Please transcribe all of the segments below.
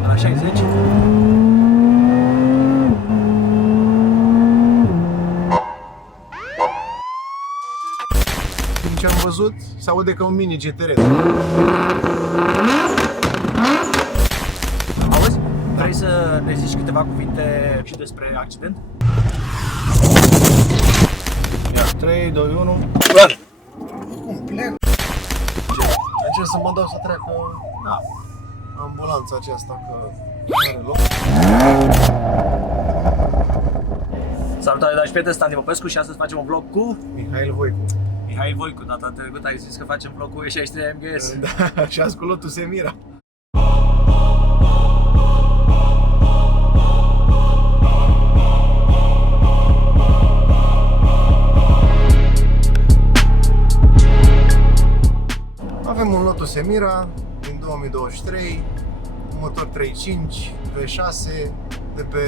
de la 60. Din ce am văzut, se aude ca un mini GTR. Auzi? Vrei să ne zici câteva cuvinte și despre accident? Ia, 3, 2, 1. Cum plec? Încerc să mă dau să treacă ambulanța aceasta, că nu are loc. Salutare, dragi prieteni, Standi Popescu și astăzi facem un vlog cu Mihail Voicu. Mihail Voicu. Data trecută ai zis că facem vlog cu E63 MGS. Da, și azi cu Lotus Emira. Avem un Lotus Emira din 2023, motor 3.5, V6 de pe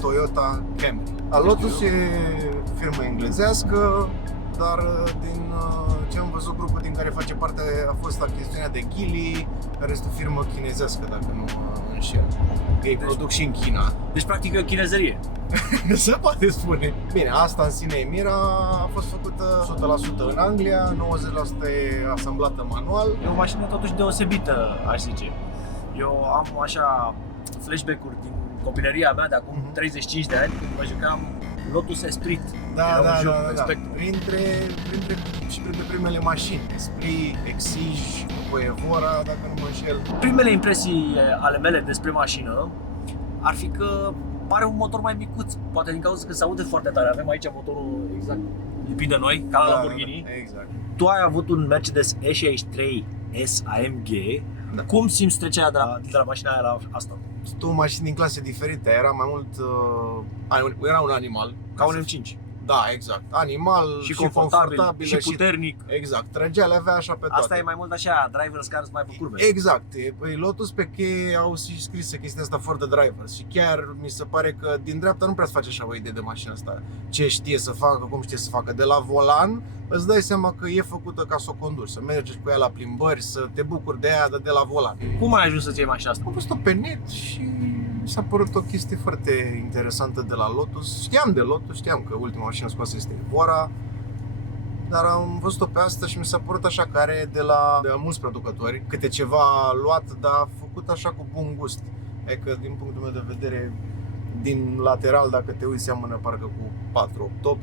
Toyota Camry. Lotus e firmă englezească, dar din ce am văzut, grupul din care face parte a fost achiziționat de Geely, care este o firmă chinezească, dacă nu mă înșel. Ei produc și în China. Deci practic e o chinezărie. Se poate spune. Bine, asta în sine, Emira, a fost făcută 100% în Anglia, 90% e asamblată manual. E o mașină totuși deosebită, aș zice. Eu am așa flashback-uri din copilăria mea de acum 35 de ani, când mă jucam Lotus Esprit. Era un joc pe Spectrum. Printre primele mașini, Esprit, Exige, Evora, dacă nu mă înșel. Primele impresii ale mele despre mașină ar fi că pare un motor mai micuț, poate din cauza că se aude foarte tare. Avem aici motorul exact lipit de noi, ca la Lamborghini. Exact. Tu ai avut un Mercedes E63 S AMG. Da. Cum simți trecerea de la mașina aia la asta? Sunt o mașini din clase diferite, era mai mult, era un animal. Ca un M5. Da, exact. Animal și confortabil și puternic. Exact. Trăgea, le avea așa pe toate. Asta e mai mult așa, driver's cars mai pe curbe. Exact. Păi Lotus pe cheie au și scris chestia asta for the drivers și chiar mi se pare că din dreapta nu prea îți face așa o idee de mașina asta. Ce știe să facă, cum știe să facă. De la volan îți dai seama că e făcută ca să o conduci, să mergi cu ea la plimbări, să te bucuri de ea de la volan. Cum ai ajuns să-ți iei mașina asta? Am văzut-o pe net și mi s-a părut o chestie foarte interesantă de la Lotus. Știam de Lotus, știam că ultima mașină scoasă este Evora, dar am văzut-o pe asta și mi s-a părut așa că are de la mulți producători câte ceva luat, dar făcut așa cu bun gust. Adică din punctul meu de vedere, din lateral, dacă te uiți, seamănă parcă cu 488,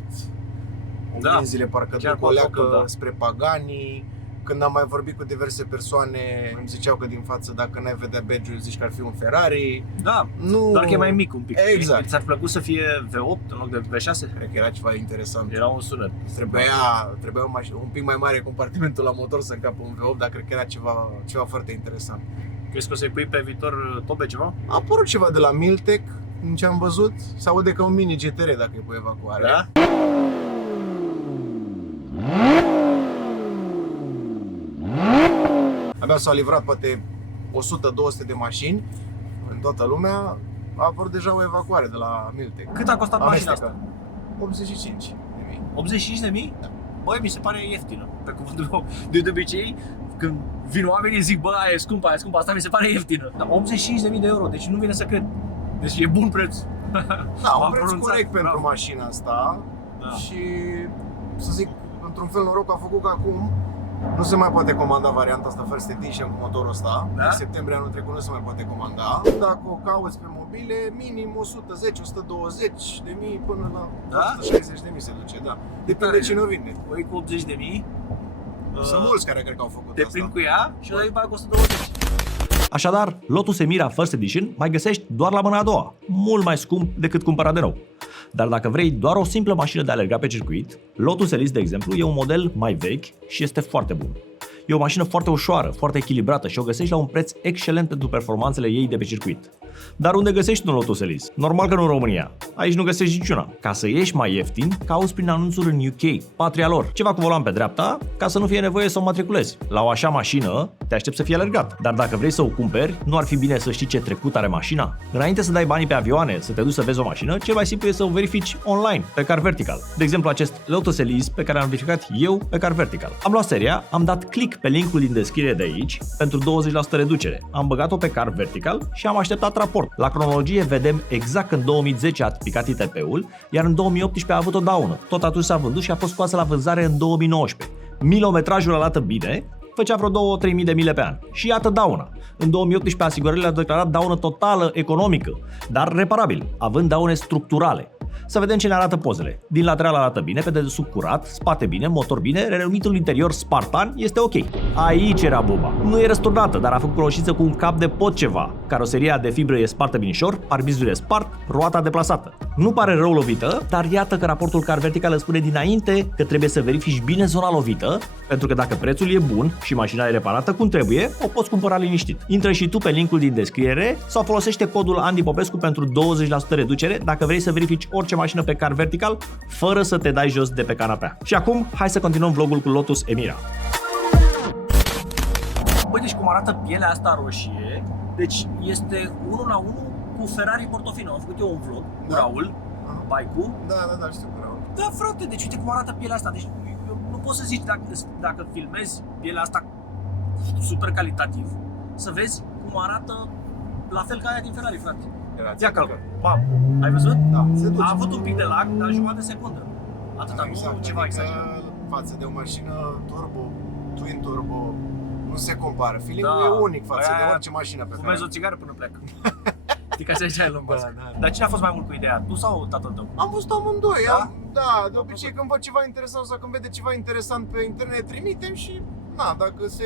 oglinzile parcă duc o leacă spre Pagani. Când am mai vorbit cu diverse persoane, îmi ziceau că din față, dacă n-ai vedea badge-ul, zici că ar fi un Ferrari. Da, nu... doar că e mai mic un pic. Exact. Ți-ar plăcut să fie V8 în loc de V6? Cred că era ceva interesant. Era un sunet. Trebuia un pic mai mare compartimentul la motor să încapă un V8, dar cred că era ceva foarte interesant. Crezi că o să-i pui pe viitor tobe ceva? A apărut ceva de la Miltec, din ce am văzut. Se aude ca un mini GTR dacă e cu evacuare. Da? Abia s-au livrat poate 100-200 de mașini în toată lumea. A apărut deja o evacuare de la Miltec. Cât a costat mașina asta? 85.000. 85.000? Da. Băi, mi se pare ieftină. Pe cuvântul meu, de obicei, când vin oamenii zic, bă, aia e scumpă, asta mi se pare ieftină. Dar 85.000 de euro, deci nu vine să cred. Deci e bun preț. Da, un preț corect pentru mașina asta. Da. Și să zic, într-un fel noroc a făcut că acum nu se mai poate comanda varianta asta First Edition cu motorul ăsta. Da? În septembrie anul trecut nu se mai poate comanda. Dacă o cauți pe mobile, minim 110-120 de mii până la 160 de mii se duce, da. Depinde de cine o vinde. Băi, cu 80 de mii. Sunt mulți care cred că au făcut te asta. Te prind cu ea și o dai bag 120. Așadar, Lotus Emira First Edition mai găsești doar la mâna a doua, mult mai scump decât cumpărat de nou. Dar dacă vrei doar o simplă mașină de alergat pe circuit, Lotus Elise, de exemplu, e un model mai vechi și este foarte bun. E o mașină foarte ușoară, foarte echilibrată și o găsești la un preț excelent pentru performanțele ei de pe circuit. Dar unde găsești un Lotus Elise? Normal că nu în România. Aici nu găsești niciuna. Ca să ieși mai ieftin, cauți prin anunțuri în UK, patria lor. Ceva cu volan pe dreapta, ca să nu fie nevoie să o matriculezi. La o așa mașină, te aștept să fie alergat. Dar dacă vrei să o cumperi, nu ar fi bine să știi ce trecut are mașina? Înainte să dai banii pe avioane, să te duci să vezi o mașină, cel mai simplu e să o verifici online, pe Car Vertical. De exemplu, acest Lotus Elise pe care am verificat eu pe Car Vertical. Am luat seria, am dat click pe linkul din descriere de aici pentru 20% reducere. Am băgat-o pe Car Vertical și am așteptat raport. La cronologie vedem exact că în 2010 a picat ITP-ul, iar în 2018 a avut o daună. Tot atunci s-a vândut și a fost scoasă la vânzare în 2019. Milometrajul arată bine, făcea vreo 2-3 mii de mile pe an. Și iată dauna. În 2018 asigurările au declarat daună totală economică, dar reparabil, având daune structurale. Să vedem ce ne arată pozele. Din lateral arată bine, pe dedesubt curat, spate bine, motor bine, renumitul interior Spartan este ok. Aici era buba. Nu e răsturnată, dar a făcut cunoștință cu un cap de pot ceva. Caroseria de fibră e spartă binișor, parbizul e spart, roata deplasată. Nu pare rău lovită, dar iată că raportul Car Vertical îți spune dinainte că trebuie să verifici bine zona lovită, pentru că dacă prețul e bun și mașina e reparată cum trebuie, o poți cumpăra liniștit. Intră și tu pe linkul din descriere sau folosește codul Andy Popescu pentru 20% reducere dacă vrei să verifici orice mașină pe Car Vertical fără să te dai jos de pe canapea. Și acum, hai să continuăm vlogul cu Lotus Emira. Băi, deci cum arată pielea asta roșie, deci este 1 la 1 cu Ferrari Portofino. Am făcut eu un vlog cu Raul, bike-ul. Da, știu cu Raul. Da, frate, deci uite cum arată pielea asta. Deci nu poți să zici dacă filmezi pielea asta super calitativ, să vezi cum arată la fel ca aia din Ferrari, frate. Ia calcă. Bam. Ai văzut? Da, se duce. A avut un pic de lag, dar jumătate de secundă. Atâta, nu ceva exagerat. Față de o mașină turbo, twin turbo, nu se compară. Feeling-ul e unic față de orice mașină pe care... Fumezi o țigară până pleacă. Știi că așa e Elon Musk. Dar cine a fost mai mult cu ideea? Tu sau tatăl tău? Am văzut amândoi. Da? Da, de obicei când văd ceva interesant sau când vede ceva interesant pe internet, trimitem și dacă se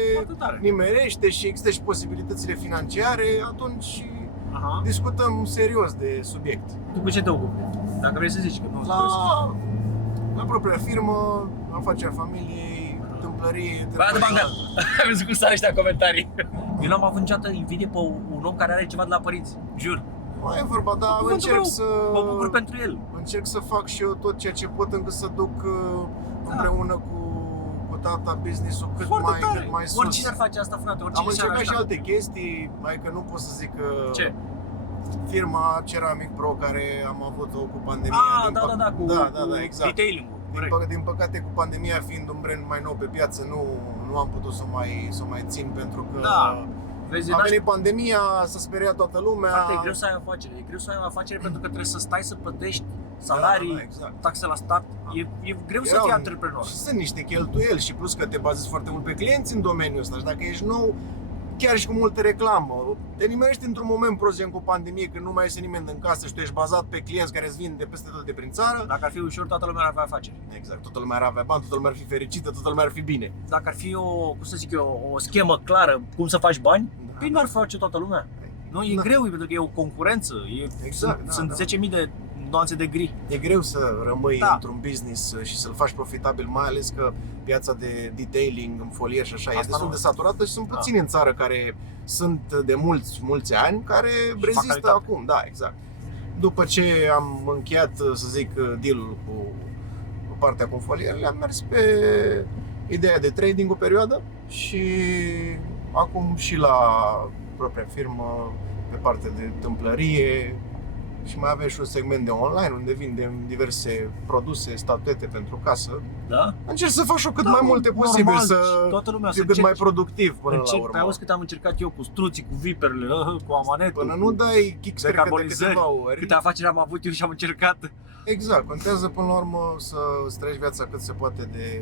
nimerește și există și posibilitățile financiare, atunci discutăm serios de subiect. Tu cu ce te ocupi? Dacă vrei să zici că nu la propria firmă, afacerea familiei, întâmplărie... Băia de bangal! Ai văzut cum sare ăștia în comentarii? Eu n-am avut niciodată invidie pe un om care are ceva de la părinți, jur. Nu e vorba, dar încerc să... Mă bucur pentru el. Încerc să fac și eu tot ceea ce pot încât să duc împreună cu tata business-ul cât mai sus. Oricine ar face asta, frate, oricine. Am încercat și alte chestii, mai că nu pot să zic că... Ce? Firma Ceramic Pro care am avut-o cu pandemia. Exact. Detailing-ul. Din păcate, cu pandemia fiind un brand mai nou pe piață, nu am putut să mai țin pentru că a venit pandemia, s-a speriat toată lumea. Frate, e greu să ai afacere. E greu să ai afacere pentru că trebuie să stai să plătești salarii, taxe la stat. E greu să fii antreprenor. Și sunt niște cheltuieli și plus că te bazezi foarte mult pe clienți în domeniul ăsta. Și dacă ești nou, chiar și cu multă reclamă, te nimerești într-un moment prost, gen cu pandemie, când nu mai iese nimeni în casă și tu ești bazat pe clienți care îți vin de peste tot de prin țară. Dacă ar fi ușor, toată lumea ar avea afaceri. Exact, toată lumea ar avea bani, toată lumea ar fi fericită, toată lumea ar fi bine. Dacă ar fi o schemă clară cum să faci bani, păi nu ar face toată lumea. Nu, e greu, pentru că e o concurență, sunt 10.000 de nuanțe de gri. E greu să rămâi într-un business și să-l faci profitabil, mai ales că piața de detailing, folier și așa e destul de saturată și sunt puțini în țară care sunt de mulți ani care rezistă acum. Da, exact. După ce am încheiat, să zic, deal-ul cu partea cu folierele, am mers pe ideea de trading o perioadă și acum și la propria firmă pe partea de tâmplărie. Și mai avem și un segment de online unde vindem diverse produse, statuete pentru casă. Da? Încerc să fac cât mai multe posibil, să fiu cât mai productiv până la urmă. Pe auzi cât am încercat eu cu struții, cu viperele, cu amanetul. Până nu dai kicks de câteva ori. Câte afaceri am avut eu și am încercat. Exact, contează până la urmă să trăiești viața cât se poate de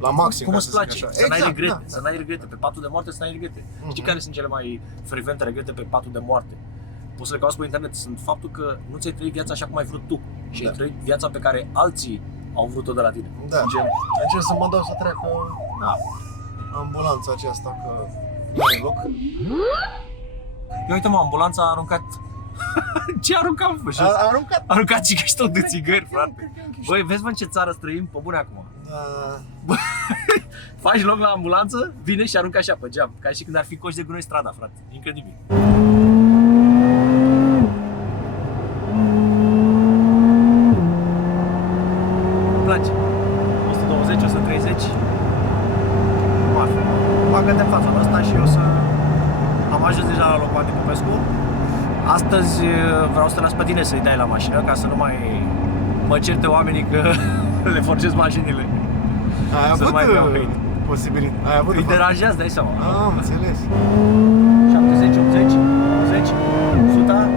la maxim. Cum îți place, să n-ai regrete, să n-ai regrete, pe patul de moarte să n-ai regrete. Știi care sunt cele mai frecvente regrete pe patul de moarte? Poți să le cauți pe internet, sunt faptul că nu ți-ai trăit viața așa cum ai vrut tu și ai trăit viața pe care alții au vrut-o de la tine. Da, încerc să mă dau să treacă ambulanța aceasta, că nu are loc. Ia uite mă, ambulanța a aruncat... Ce aruncam pe jos? A aruncat și tot de țigări, frate. Băi, vezi mă în ce țară străim? Pe bune acum. Da. Faci loc la ambulanță, vine și aruncă așa pe geam, ca și când ar fi coși de gunoi strada, frate. Incredibil. Place. 120, 130. Bagă-te în fața asta și eu să... Am ajuns deja la locul Andy Popescu. Astăzi vreau să te las pe tine să-i dai la mașină, ca să nu mai mă certe oamenii că le forcez mașinile. Ai avut posibil. Ai avut Îi de fapt. deranjează, dai seama. Am înțeles. 70, 80, 80, 100.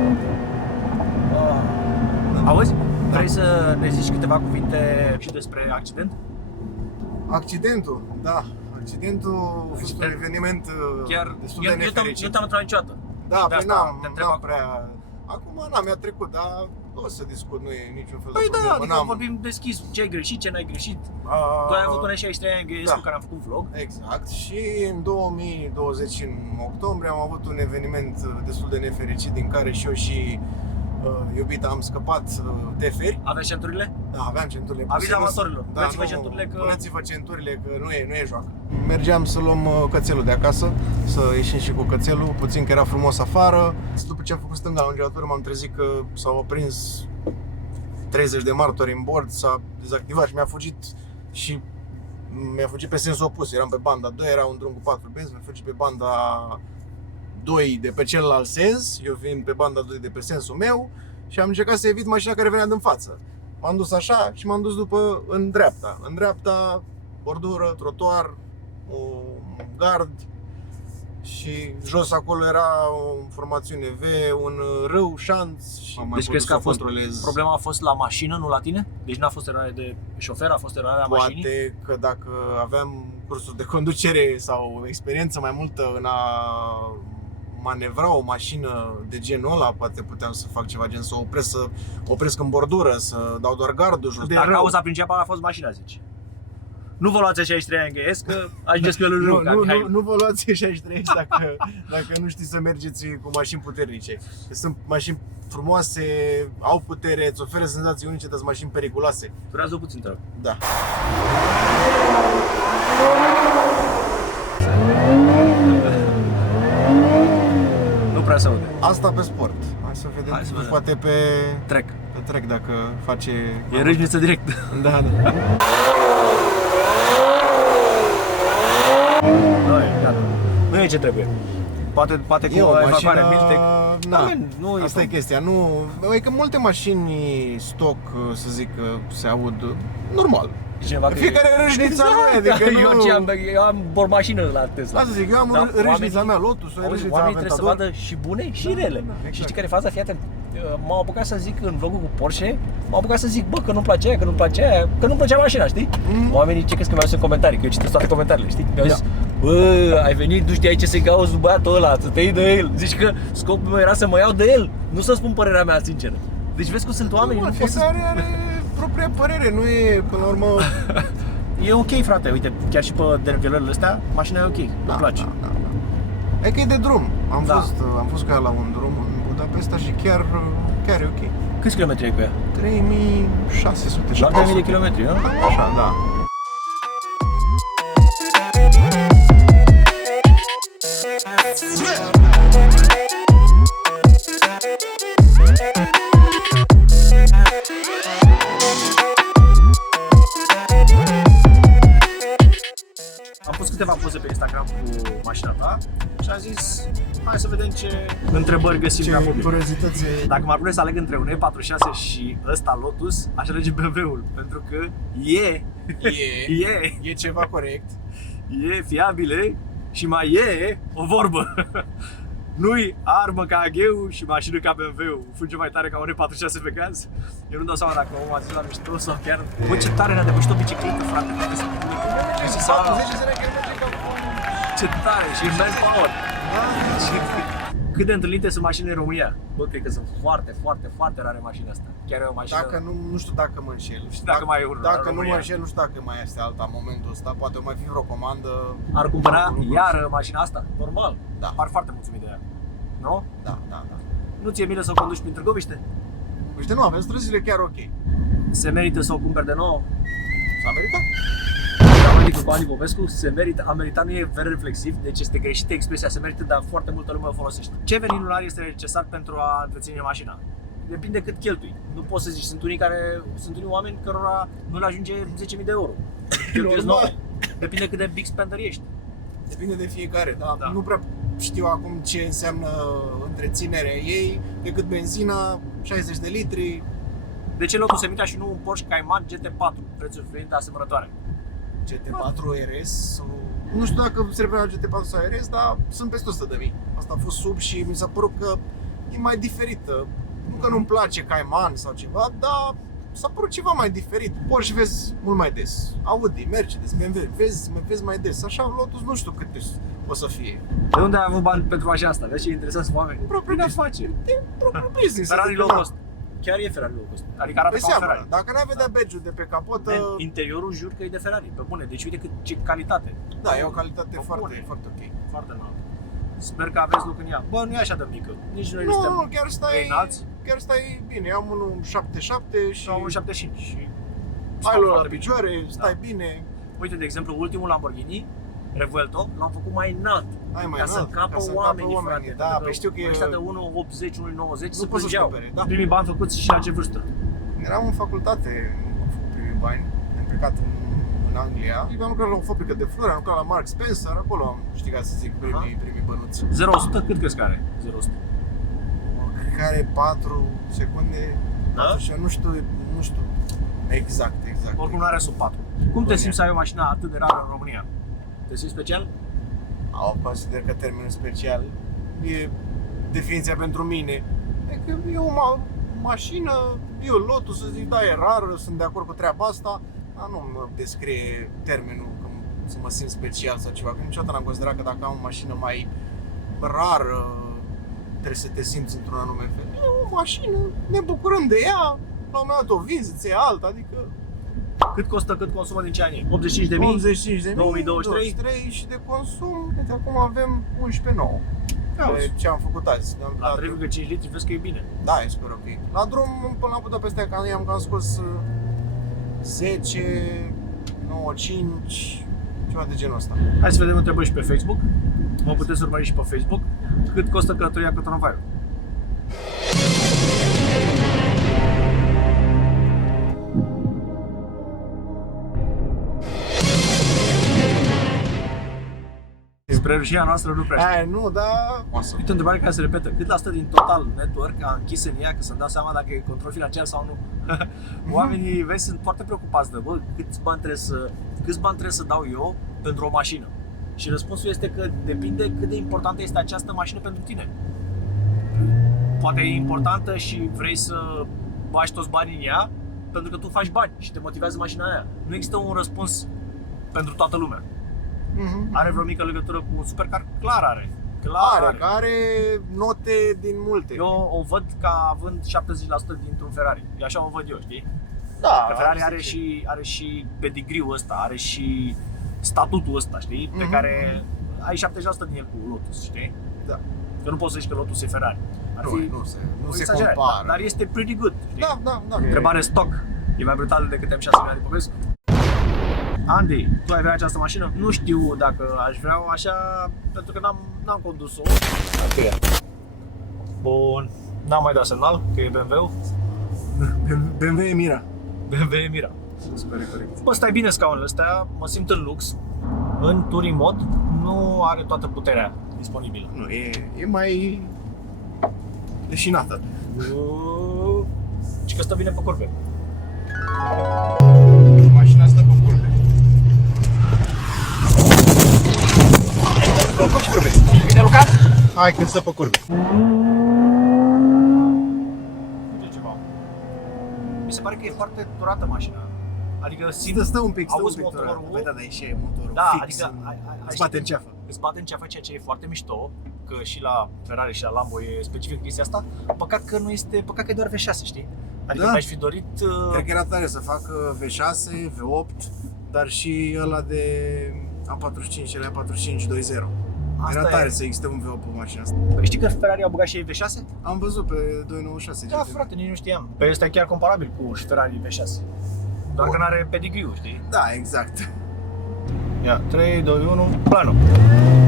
Auzi? Vrei să ne zici câteva cuvinte și despre accident? Accidentul, da. Accidentul a fost un eveniment Chiar destul de eu nu nefericit. te-am întrebat niciodată. Da, de păi asta n-am te întreb acum. prea... Acum mi-a trecut, dar nu o să discut, nu e niciun fel Păi de da, problemă. adică vorbim deschis, ce ai greșit, ce n-ai greșit. Tu ai avut un E63 AMG-S cu care am făcut vlog. Exact, și în 2020, în octombrie, am avut un eveniment destul de nefericit din care și eu și iubita am scăpat teferi. Aveți centurile? Da, aveam centurile. Aviz amatorilor, Da, puneți-vă nu, centurile că... puneți-vă centurile că nu e joacă. Mergeam să luăm cățelul de acasă, să ieșim și cu cățelul, puțin că era frumos afară. După ce am făcut stânga la ungelatură, m-am trezit că s-au aprins 30 de martori în bord, s-a dezactivat și mi-a fugit pe sens opus. Eram pe banda 2, era un drum cu 4 benzi, mi-a fugit pe banda 2 de pe celălalt sens, eu fiind pe banda 2 de pe sensul meu, și am încercat să evit mașina care venea din față. M-am dus așa și m-am dus după în dreapta. În dreapta, bordură, trotuar, un gard și jos acolo era o formațiune V, un râu, șanț și am mai Deci putut crezi că a să fost, controlez. problema a fost la mașină, nu la tine? Deci n-a fost eroare de șofer, a fost eroare a mașinii? Poate că dacă aveam cursuri de conducere sau experiență mai multă în a manevra o mașină de genul ăla, poate puteam să fac ceva gen să opresc în bordură, să dau doar gardul jos. Dar cauza principală a fost mașina, zici. Nu vă luați 63 AMG-S că ajungeți pe el în râu. Nu vă luați 63 dacă nu știți să mergeți cu mașini puternice. Sunt mașini frumoase, au putere, îți oferă senzații unice, dar sunt mașini periculoase. Durează puțin, te rog. Da. Nu prea se aude. Asta pe sport. Hai să vedem, Hai să vedem. poate pe Trec. trec dacă face... E râșniță direct. Da, da. Nu e ce trebuie. Poate cu o evacuare Miltec. Nu Asta e chestia, nu... E că multe mașini stock, să zic, se aud normal. Cineva Fiecare râșnița mea, adică nu... Eu am bormașină la Tesla. Asta zic, eu am râșnița mea, Lotus, o Auzi, râșnița oamenii trebuie să Aventador. vadă și bune și rele. Exact. Și știi care e faza? Fii atent. M-am apucat să zic în vlogul cu Porsche, m-am apucat să zic, bă, că nu-mi place aia, că nu-mi place aia, că nu-mi plăcea mașina, știi? Oamenii ce crezi că mi-au zis în comentarii, că eu citesc toate comentariile, știi? Mi-au zis, bă, ai venit, nu știai ce să-i cauți băiatul ăla, să te iei de el. Zici că scopul meu era să mă iau de el, nu să spun părerea mea sinceră. Deci vezi cum sunt oamenii, nu pot să... Fiecare are propria părere, nu e, până la urmă... E ok, frate, uite, chiar și pe dervelările astea, mașina e ok, îmi place. E că e de drum. Am Da. fost cu ea la un drum în Budapesta și chiar e ok. Câți kilometri ai cu ea? 3600. La 3000 de kilometri, nu? Așa, da. Am pus câteva poze pe Instagram cu mașina ta și am zis, hai să vedem ce întrebări găsim la Ce public. curiozități. Dacă m-ar pune să aleg între un E46 și ăsta Lotus, aș alege BMW-ul, pentru că E ceva corect. e fiabile și mai e o vorbă. Nu-i armă ca AG-ul și mașină ca BMW-ul, fuge mai tare ca un E46 pe gaz. Eu nu dau seama dacă omul a zis la mișto sau chiar... Bă, ce tare ne-a depășit o bicicletă, frate, ce tare și manpower. Cât de întâlnite sunt mașini în România? Bă, cred că sunt foarte, foarte, foarte rare mașinile astea. Chiar e o mașină... Dacă nu știu dacă mă înșel. Dacă mai e unul în Dacă nu România. mă înșel, nu știu dacă mai este alta în momentul ăsta. Poate o mai fi vreo comandă. Ar cumpăra Nu, iar mașina asta? Normal. Da. Par foarte mulțumit de ea. Nu? Da. Nu ți-e milă să o conduci prin Târgoviște? Uite, nu, avem străzile chiar ok. Se merită să o cumperi de nou? S-a meritat? Am venit cu Andy Popescu, se merită, a meritat nu e very reflexiv, deci este greșită expresia, se merită, dar foarte multă lume o folosește. Ce venit lunar este necesar pentru a întreține mașina? Depinde cât cheltui. Nu poți să zici, sunt unii oameni cărora nu le ajunge 10.000 de euro. Cheltuiesc nou. Depinde cât de big spender ești. Depinde de fiecare, Da. dar nu prea știu acum ce înseamnă întreținerea ei, decât benzina, 60 de litri. De ce Lotus Emira și nu un Porsche Cayman GT4, prețuri fiind asemănătoare? GT4 RS sau... Nu știu dacă se referă la GT4 sau RS, dar sunt peste 100.000. Asta a fost sub și mi s-a părut că e mai diferită. Nu că nu-mi place Cayman sau ceva, dar s-a părut ceva mai diferit. Porsche vezi mult mai des. Audi, Mercedes, BMW, vezi mai des. Așa, Lotus nu știu cât o să fie. De unde ai avut bani pentru mașina asta? Vezi ce interesează oameni? Propriu afaceri. E propriu business. Ferrari adică, low cost. Chiar e Ferrari low cost. Adică arată Pe ca un seamănă, Ferrari. dacă n-ai vedea badge-ul de pe capotă, Man, interiorul jur că e de Ferrari, pe bune. Deci uite ce calitate. da, e o calitate Pe foarte, bune. foarte ok. Foarte înaltă. Sper că aveți loc în ea. Bă, nu e așa de mică. Nici noi nu Nu, suntem chiar stai, înalți. chiar stai bine. Am unul 77 și sau un 75 și ai la foarte bine. picioare, stai Da. bine. Uite, de exemplu, ultimul Lamborghini Revuelto l-am făcut mai înalt. Ai mai Ca înalt, să încapă oamenii, frate. Da, pe știu că ăștia de 1,80, 1,90 nu se poți să-și plângeau. cumpere, da. Primii bani făcuți și la ce vârstă? Eram în facultate, am făcut primii bani, am plecat în Anglia. Am lucrat la o fabrică de flori, am lucrat la Mark Spencer, acolo am câștigat, să zic, primii bănuți. 0-100? Cât crezi că are? 0-100. Cred că are 4 secunde, Da? și eu nu știu exact. Oricum nu are sub 4. Cum te simți să ai o mașină atât de rară în România? Te simți special? Consider că termenul special e definiția pentru mine. Adică e o mașină, e o Lotus, să zic, da, e rară, sunt de acord cu treaba asta, dar nu mă descrie termenul că să mă simt special sau ceva, că niciodată n-am considerat că dacă am o mașină mai rară, trebuie să te simți într-un anume fel. E o mașină, ne bucurăm de ea, la un moment dat o vinzi, îți iei alta, adică Cât costă, cât consumă din ce ani? 85.000? 85.000, 2023 și de consum, uite, acum avem 11,9. De ce am făcut azi. Am La dat- 3,5 litri vezi că e bine. Da, e super ok. La drum, până la Budapesta, am cam scos 10, 9, 5, ceva de genul ăsta. Hai să vedem întrebări și pe Facebook. Mă puteți urmări și pe Facebook. Cât costă călătoria cu tramvaiul? Spre rușinea noastră nu prea știu. Nu, dar... Uite o întrebare care se repetă. Cât la 100 din total network a închis în ea, că să-mi dau seama dacă e control financiar sau nu? Oamenii, vezi, sunt foarte preocupați de, bă, câți bani trebuie să dau eu pentru o mașină? Și răspunsul este că depinde cât de importantă este această mașină pentru tine. Poate e importantă și vrei să bagi toți banii în ea pentru că tu faci bani și te motivează mașina aia. Nu există un răspuns pentru toată lumea. Are vreo mică legătură cu un supercar? Clar are. Are, care note din multe. Eu o văd ca având 70% dintr-un Ferrari. Eu așa o văd eu, știi? Da, Că Ferrari are și pedigree-ul ăsta, are și statutul ăsta, știi? Pe care ai 70% din el cu Lotus, știi? Da. Că nu poți să zici că Lotus e Ferrari. Nu se exagerat, compară. dar este pretty good, știi? Da. Întrebare stock. E mai brutal decât M6 Milani Popescu. Andy, tu ai vrea această mașină? Nu știu dacă aș vrea așa, pentru că n-am condus-o. Bun. N-am mai dat semnal, că e BMW-ul. BMW e Mira. BMW e Mira. Super corect. Bă, stai bine scaunele astea, mă simt în lux. În touring mod nu are toată puterea disponibilă. Nu, e mai leșinată. Și că stă bine pe curbe. Mașina asta pe curbe. Pe curbe. Bine, Luca? Hai că stă pe curbe. Uite ceva. Mi se pare că e foarte durată mașina. Adică simt, Stă un pic, auzi motorul. Băi, da, e și motorul Da, fix. adică îți bate în ceafă. Îți bate în ceafă, ceea ce e foarte mișto, că și la Ferrari și la Lambo e specific chestia asta. Păcat că e doar V6, știi? Adică Da. mi-aș fi dorit... Cred că era tare să facă V6, V8, dar și ăla de A45, ele A45 2.0. Asta Era tare e. să existe un V8 pe mașina asta. Păi știi că Ferrari a băgat și ei V6? Am văzut pe 296. Da, frate, nici nu știam. Păi ăsta e chiar comparabil cu Ferrari V6. Doar că n-are pedigree-ul, știi? Da, exact. Ia, 3, 2, 1, planul.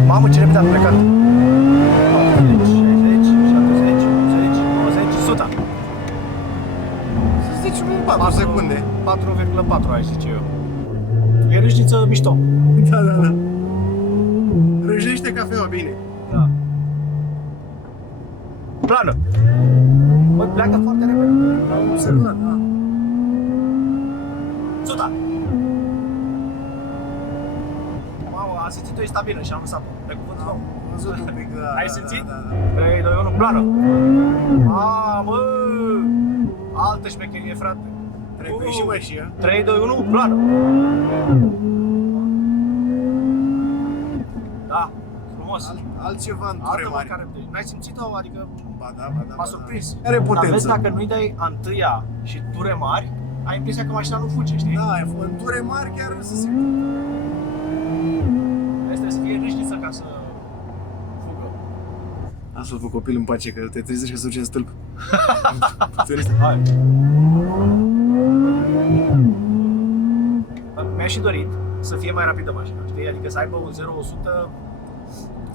Mamă, ce repede am plecat. 40, 60, 70, 80, 90, 100. Să zici un 4 secunde. 4,4 aș zice eu. E râșniță mișto. Da. Râjește cafeaua bine. Da. Plană. Bă, pleacă foarte repede. Am observat, da. 100. Am simțit-o, e stabilă și am lăsat-o. Pe cuvântul tău. Am văzut un pic, da. Ai simțit? Da. 3, 2, 1, plană! Bă! Altă șmecherie, frate. Trebuie și mașina. 3, 2, 1, plană! Da, frumos. Altceva în ture Altă mari. mâncare. N-ai simțit-o? Adică Ba da. m-a surprins. Are Dar vezi, potență. dacă nu-i dai a întâia și ture mari, ai impresia că mașina nu fuge, știi? Da, în ture mari chiar se simte. Vezi, trebuie să fie râșniță ca să fugă. Lasă-l pe copil în pace, că te trezești că se duce în stâlp. Hai. Mi-a și dorit să fie mai rapidă mașina, știi? Adică să aibă un 0-100.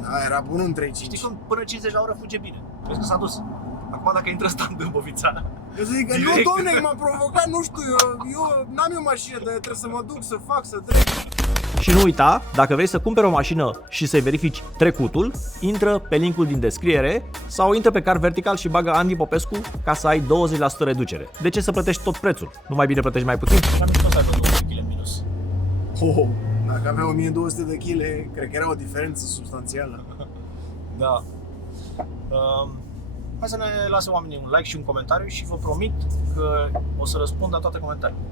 Da, era bun în 35. Știi cum până 50 la oră fuge bine. Vezi că s-a dus. Acum dacă intră ăsta în Dâmbovița. Eu zic că nu, Direct. domne, m-a provocat, nu știu, eu n-am eu mașină, dar trebuie să mă duc, să fac, să trec. Și nu uita, dacă vrei să cumperi o mașină și să-i verifici trecutul, intră pe linkul din descriere sau intră pe Car Vertical și bagă Andy Popescu ca să ai 20% reducere. De ce să plătești tot prețul? Nu mai bine plătești mai puțin? Am mișto să aibă 200 kg minus. Dacă avea 1200 de kg, cred că era o diferență substanțială. Da. Hai să ne lase oamenii un like și un comentariu și vă promit că o să răspund la toate comentariile.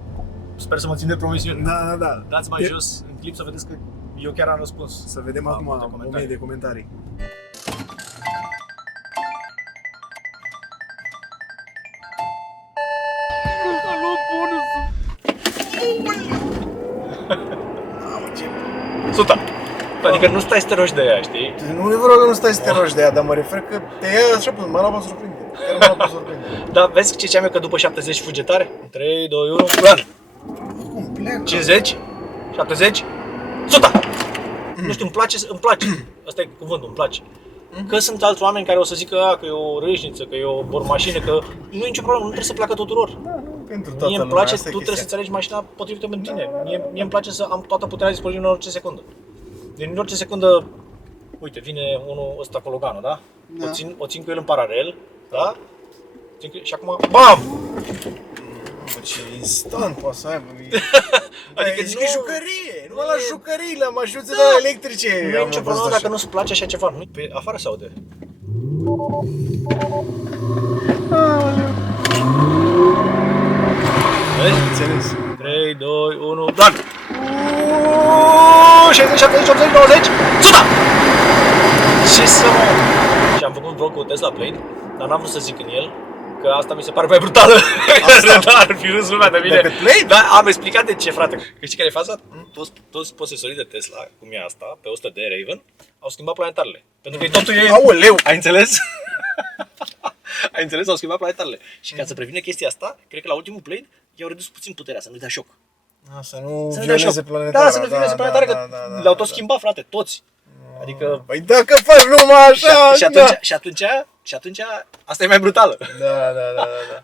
Sper să mă țin de promisiune. Da. Dați mai jos în clip să vedeți că eu chiar am răspuns. Să vedem la acum multe 1000 de comentarii. Suta! Adică nu stai să te rogi de ea, știi? Nu e vorba că nu stai să te rogi de ea, dar mă refer că te ia așa, mă l-a surprinde. Chiar m-a surprinde. Dar vezi ce ziceam eu că după 70 fuge tare? 3, 2, 1, plan! Cum pleacă? 50, 70, suta! Nu știu, îmi place. Asta e cuvântul, îmi place. Că sunt alți oameni care o să zică că e o râșniță, că e o bormașină, că nu e nicio problemă, nu trebuie să placă tuturor. Da, nu, pentru toată Mie îmi lumea, place, asta tu e trebuie să chestia. înțelegi mașina potrivită pentru tine. Mie îmi place să am toată puterea disponibilă în orice secundă. Deci în orice secundă, uite, vine unul ăsta cu Loganul, da? Da. O țin cu el în paralel, da? Și acum, BAM! Ce instant poate să aibă. Adică Zici nu- că e jucărie, nu la jucării, la mașinuțe Da. de electrice. Nu e am nicio văzut problemă așa. dacă nu-ți place așa ceva. Nu, pe afară se aude. Vezi? Înțeles. 3, 2, 1, dan! 60, 70, 80, 90, suta! Ce să mă... Și am făcut vlog cu Tesla Plate, dar n-am vrut să zic în el, că asta mi se pare mai brutală. Da, ar fi râs lumea de mine. Decât Plate? Da, am explicat de ce, frate. Că știi care e faza? Toți posesorii de Tesla, cum e asta, pe 100 de Raven, au schimbat planetarele. Pentru că totul e... Aoleu! Ai înțeles? Ai înțeles? Au schimbat planetarele. Și ca să previne chestia asta, cred că la ultimul Blade i-au redus puțin puterea, să nu-i dea șoc. Să nu Să nu-i dea șoc. vioneze planetara. Da, să nu vioneze planetara, că le-au tot schimbat, frate, toți. Adică... Păi dacă faci numai așa... Și atunci, asta e mai brutală. Da.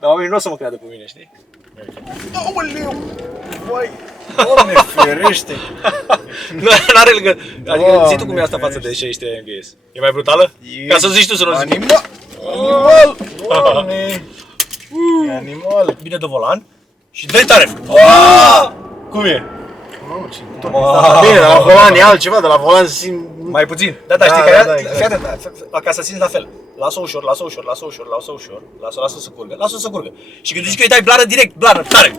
Dar oamenii nu o să mă creadă pe mine, știi? Aoleu! Băi! Doamne ferește! N-are legătură. Adică zi tu cum e asta Doamne față de ce ești MGS. E mai brutală? Ca să zici tu, să nu zic. Animal! Doamne! E animal! Bine de volan și dă-i tare. Cum e? Mamă, ce bine, de la volan e altceva, de la volan simt... Mai puțin. Da, știi Da, că da, fii atent, ca să simți la fel. Lasă-o ușor, lasă-o să curgă. Și când zici că îi dai blană direct, blană, tare.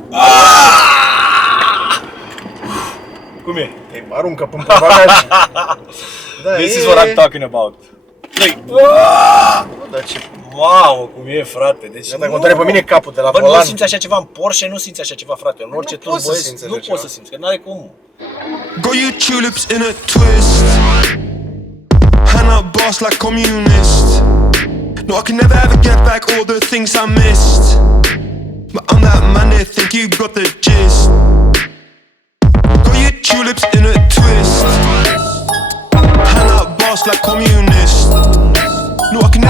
Cum e? Te aruncă până pe bagaj. Da, This is what I'm talking about. Dar ce... Mamă, cum e, frate. Deci Dacă mă doare pe mine capul de la Bă, volan. nu simți așa ceva în Porsche, nu simți așa ceva, frate. În orice poți să turbo S, simți nu așa poți ceva. să simți, că n-are cum. Got you tulips in a twist. Hand up boss like communist. No, I can never ever get back all the things I missed. But I'm that man that think you got the gist. Got you tulips in a twist. Hand up boss like communist. No, I can